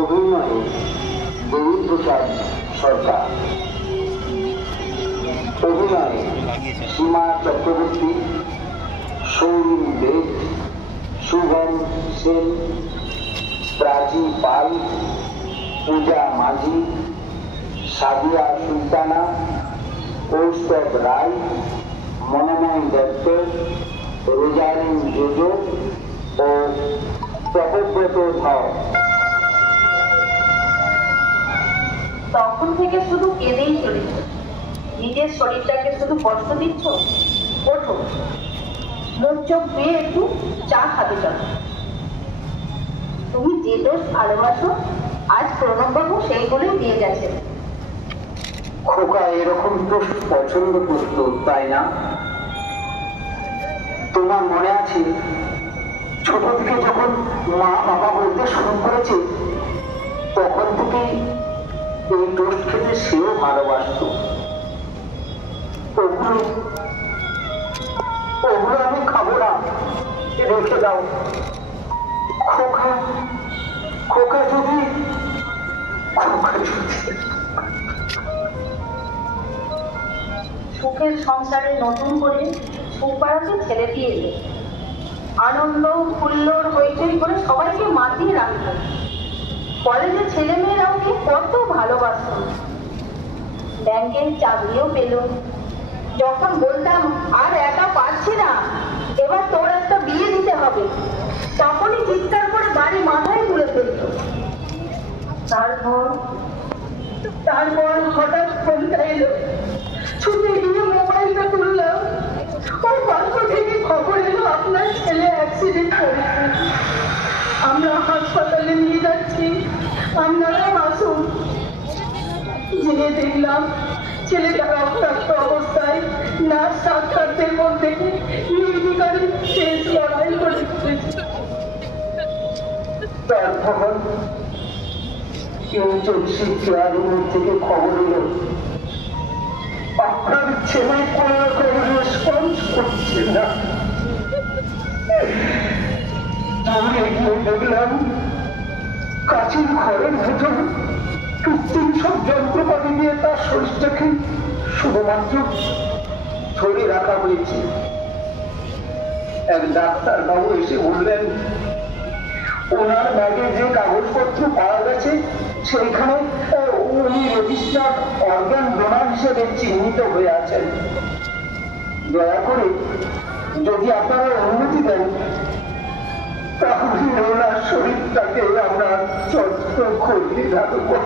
অভিনয়ে দেবীপ্রসাদ সরকার, অভিনয়ে সীমা চক্রবর্তী, সৌরিন বেদ, শুভম সেন, প্রাচী পাল, পূজা মাঝি, সাদিয়া সুলতানা, কৌস্তব রায়, মনোময় দত্ত, রোজারিন জোজো ও প্রভব্রত ধর। তখন থেকে শুধু কেঁদেই চলেছ, নিজের শরীরটাকে শুধু কষ্ট দিচ্ছ। ওঠো, মুখ চোখ ধুয়ে একটু চা খাবে চলো। তুমি যে দোষ ভালোবাসো আজ প্রণববাবু সেইগুলোই দিয়ে গেছেন। খোকা এরকম দোষ পছন্দ করত, তাই না? তোমার মনে আছে ছোট থেকে যখন মা বাবা বলতে শুরু করেছে তখন থেকেই এই দোষ খেতে সেও ভালোবাসত। ওগুলো আমি খাবো না, রেখে দাও। খোকা খোকা যদি সুখের সংসারে নতুন করে সুখ বাড়াতে ছেলেটি এলো। আনন্দ হুল্লোড় হইচই করে সবাইকে মাতিয়ে রাখতো। কলেজের ছেলে মেয়েরা ওকে কত ভালোবাসত। ব্যাংকের চাকরিও পেল। যখন বলতাম আর একা পারছি না, এবার তোর একটা বিয়ে দিতে হবে, তখনই চিৎকার করে বাড়ি মাথায় তুলে ফেলত। তারপর হঠাৎ ফোনটা এলো। ছুটে গিয়ে মোবাইলটা তুললাম। ওর পাত্র থেকে খবর এলো আপনার ছেলে অ্যাক্সিডেন্ট করেছে, আমরা হাসপাতালে নিয়ে যাচ্ছি, আপনারাও আসুন। জেনে দেখলাম ছেলেটা রক্তাক্ত অবস্থায় নার্স ডাক্তারদের মধ্যে নির্বিকারী শেষ লড়াই করে চলেছে। তারপর ইমার্জেন্সি কেয়ার রুম থেকে খবর এলো আপনার ছেলে কোন রকম রেসপন্স করছে না। দেখলাম কাছের ঘরের ভেতর কৃত্রিম সব যন্ত্রপাতি দিয়ে তার শরীরটাকে শুধুমাত্র ধরে রাখা হয়েছে। এক ডাক্তার বাবু এসে বললেন ওনার ব্যাগে যে কাগজপত্র পাওয়া গেছে সেইখানে উনি রেজিস্টার্ড অর্গান ডোনার হিসেবে চিহ্নিত হয়ে আছেন। দয়া করে যদি আপনারা অনুমতি দেন তাহলে ওনার শরীরটাকে আমরা যত্ন করে রাখবো।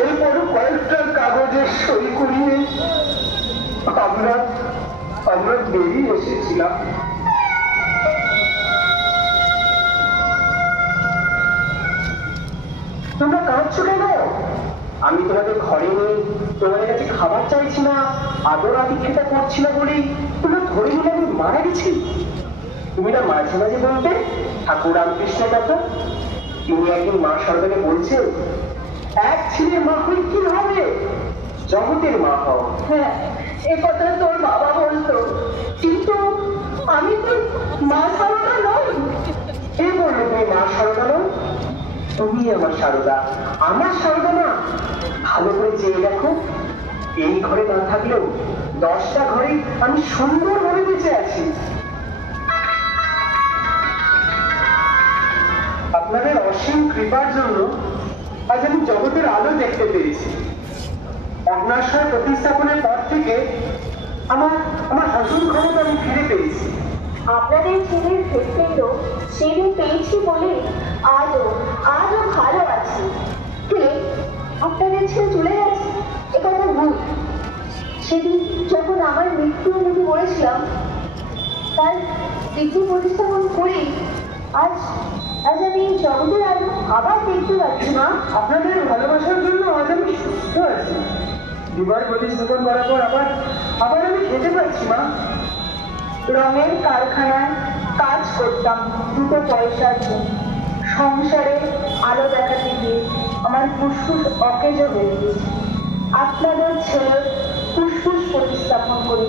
এরপর কয়েকটা কাগজের সই করিয়ে আমরা বেরিয়ে এসেছিলাম। তোমরা কাঁদছো কেন? আমি তোমাদের ঘরে নিয়ে তোমাদের কাছে খাবার চাইছি না, আদর আতিথ্যতা করছি না বলেই তোমরা ধরে নিলে আমি মারা গেছি। তুমি না মাঝে মাঝে বলতে ঠাকুর রামকৃষ্ণের কথা। তিনি একদিন মা সরকারে বলছেন এক ছেলের মা হয়ে কি হবে, জগতের মা হও। হ্যাঁ, এ কথা তোর বাবা বলতো, কিন্তু আমি তো মা সারদা নই। কে বললো তুমি মা সারদা নও? তুমি আমার সারদা, আমার সারদা না। ভালো করে চেয়ে দেখো, এই ঘরে না থাকলেও 10টা ঘরে আমি সুন্দরভাবে বেঁচে আছি। আপনাদের অসীম কৃপার জন্য আজ আমি জগতের আলো দেখতে পেরেছি। অগ্নাশয় প্রতিস্থাপনের পর থেকে আমার হাসির ক্ষমতা আমি ফিরে পেয়েছি। আপনাদের ছেলের হৃৎপিণ্ড সেদিন পেয়েছি বলে আজও ভালো আছি। আপনাদের ছেলে চলে গেছে এ কথা ভুল। সেদিন যখন আমার মৃত্যু মুখে পড়েছিলাম তার দ্বিতীয় প্রতিস্থাপন করেই আজ আমি জগতের আলো আবার দেখতে পাচ্ছি। মা, আপনাদের ভালোবাসার জন্য আজ আমি সুস্থ আছি। দুবার প্রতিস্থাপন করার পর আবার আমি খেতে পাচ্ছি। মা, রঙের কারখানায় কাজ করতাম 2 পয়সার জন্য। সংসারে আলো দেখাতে গিয়ে আমার ফুসফুস অকেজ হয়ে গেছে। আপনাদের ছেলের ফুসফুস প্রতিস্থাপন করে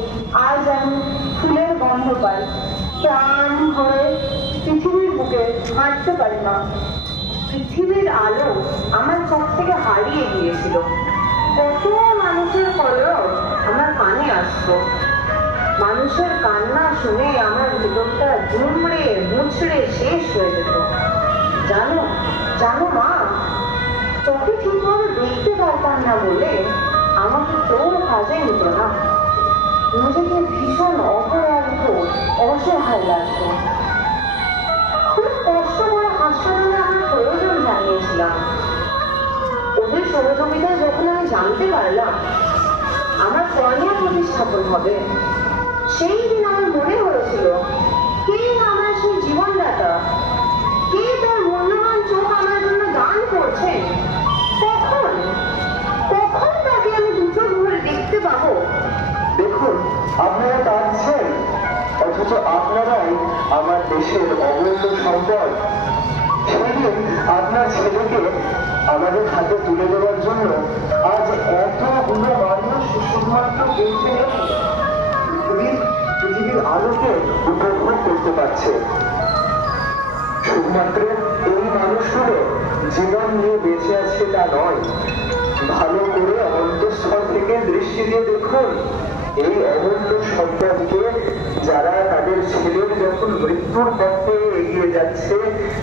আজ আমি ফুলের গন্ধ পাই। প্রাণ ভরে পৃথিবীর বুকে হাঁটতে পারি না। পৃথিবীর আলো আমার চোখ থেকে হারিয়ে গিয়েছিল। কত মানুষের কলরব আমার কানে আসতো। মানুষের কান্না শুনে আমার ভেতরটা দুমড়ে মুচড়ে শেষ হয়ে যেত। জানো জানো মা, চোখে ঠিকভাবে দেখতে পারতাম না বলে আমাকে কেউ কাজে নিত না। নিজেকে ভীষণ অপরাধিত অসহায় লাগতো। খুব কষ্ট করে হাসপাতালে আমার প্রয়োজন জানিয়েছিলাম। ওদের সহযোগিতায় যখন আমি জানতে পারলাম আমার কর্নিয়া প্রতিস্থাপন হবে, সেই দিন আমার মনে হয়েছিল কে আমার সেই জীবনদাতা, কে তার মূল্যবান চোখ আমার জন্য দান করছেন। কখন কখন তাকে আমি দুটো ঘুরে দেখতে পাবো? দেখুন, আপনারা কাঁদছেন, অথচ আপনারাই আমার দেশের অমূল্য সম্পদ। সেদিন আপনার ছেলেকে আমাদের হাতে তুলে দেওয়ার জন্য আজ এতগুলো মানুষ শুধুমাত্র বেঁচে নেই, পৃথিবীর আলোকে উপভোগ করতে পারছে। শুধুমাত্র এই মানুষগুলো জীবন নিয়ে বেঁচে আছে তা নয়, ভালো করে অন্তঃস্থল থেকে দৃষ্টি দিয়ে দেখুন, এই অমূল্য সম্পদকে যারা তাদের ছেলের যখন মৃত্যুর পথে এগিয়ে যাচ্ছে,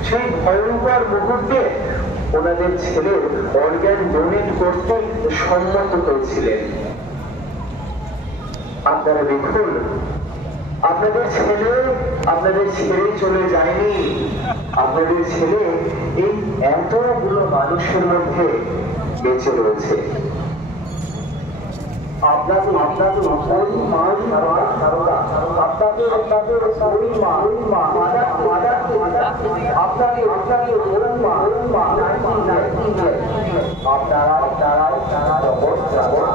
সেই ভয়ঙ্কর মুহূর্তে ওনাদের ছেলের অর্গান ডোনেট করতে সম্মত হয়েছিলেন। আপনারা দেখুন, আপনাদের ছেলে আপনাদের ছেড়ে চলে যায়নি। আপনাদের ছেলে এই এতগুলো মানুষের মধ্যে বেঁচে রয়েছে। আপনাকে আপনাকে ওই মা আপনাকে আপনাকে ওই মা আপনাকে আপনাকে ওই মা আপনারা আপনারা জগৎ জগৎ